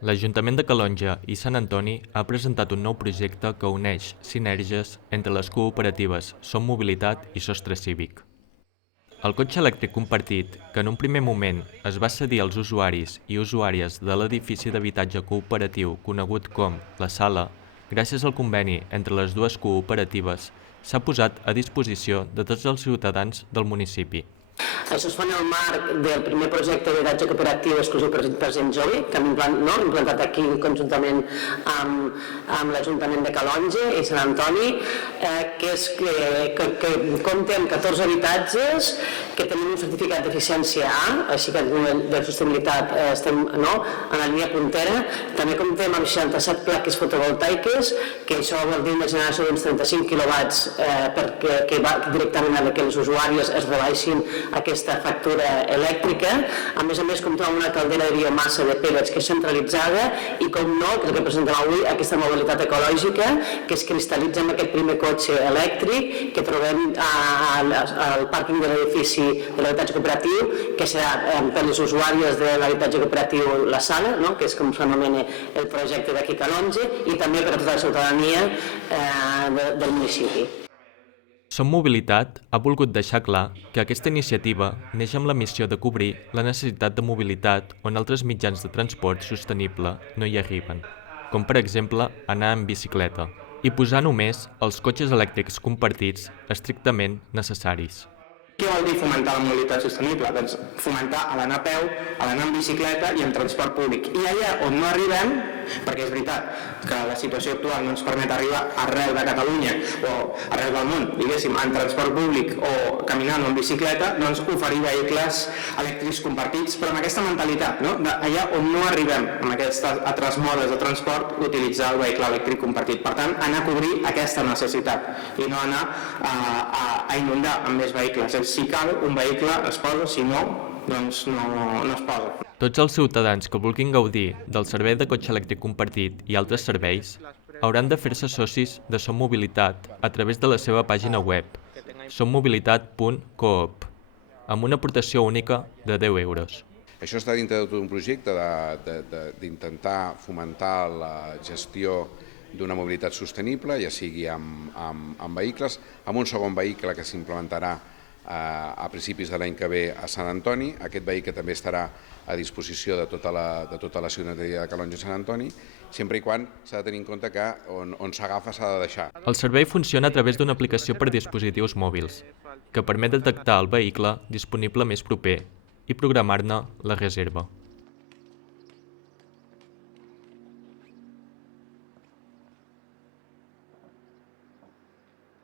L'Ajuntament de Calonge i Sant Antoni ha presentat un nou projecte que uneix sinergies entre les cooperatives Som Mobilitat i Sostre Cívic. El cotxe elèctric compartit, que en un primer moment es va cedir als usuaris i usuàries de l'edifici d'habitatge cooperatiu conegut com La Sala, gràcies al conveni entre les dues cooperatives, s'ha posat a disposició de tots els ciutadans del municipi. Això es fa en el marc del primer projecte d'habitatge cooperatiu exclusiu per gent jove, que hem implantat aquí conjuntament amb l'Ajuntament de Calonge i Sant Antoni, que compta amb 14 habitatges, que tenim un certificat d'eficiència A, així que a nivell de sostenibilitat estem en la línia puntera. També comptem amb 67 plaques fotovoltaiques, que això vol dir una generació d'uns 35 quilowatts que va directament a que els usuaris es rebaixin aquesta factura elèctrica. A més, comptem amb una caldera de biomassa de pellets que és centralitzada i, com no, que és el que presentem avui, aquesta mobilitat ecològica que es cristal·litza en aquest primer cotxe elèctric que trobem al pàrquing de l'edifici de l'habitatge cooperatiu, que serà per les usuàries de l'habitatge cooperatiu La Sala, que és com s'anomena el projecte d'aquí Calonge, i també per a tota la ciutadania del municipi. Som Mobilitat ha volgut deixar clar que aquesta iniciativa neix amb la missió de cobrir la necessitat de mobilitat on altres mitjans de transport sostenible no hi arriben, com per exemple anar en bicicleta, i posar només els cotxes elèctrics compartits estrictament necessaris. Què vol dir fomentar la mobilitat sostenible? Doncs fomentar a l'anar a peu, a l'anar en bicicleta i en transport públic. I allà on no arribem, perquè és veritat que la situació actual no ens permet arribar arreu de Catalunya o arreu del món, diguéssim, en transport públic o caminant o en bicicleta, doncs oferir vehicles elèctrics compartits, però amb aquesta mentalitat, allà on no arribem amb aquestes altres modes de transport, utilitzar el vehicle elèctric compartit. Per tant, anar a cobrir aquesta necessitat i no anar a inundar amb més vehicles. Si cal, un vehicle es posa, si no, doncs no es posa. Tots els ciutadans que vulguin gaudir del servei de cotxe elèctric compartit i altres serveis hauran de fer-se socis de Som Mobilitat a través de la seva pàgina web, sommobilitat.coop, amb una aportació única de 10 euros. Això està dintre de tot un projecte d'intentar fomentar la gestió d'una mobilitat sostenible, ja sigui amb vehicles, amb un segon vehicle que s'implementarà a principis de l'any que ve a Sant Antoni. Aquest vehicle també estarà a disposició de tota la ciutadania de Calonge i Sant Antoni, sempre i quan s'ha de tenir en compte que on s'agafa s'ha de deixar. El servei funciona a través d'una aplicació per dispositius mòbils, que permet detectar el vehicle disponible més proper i programar-ne la reserva.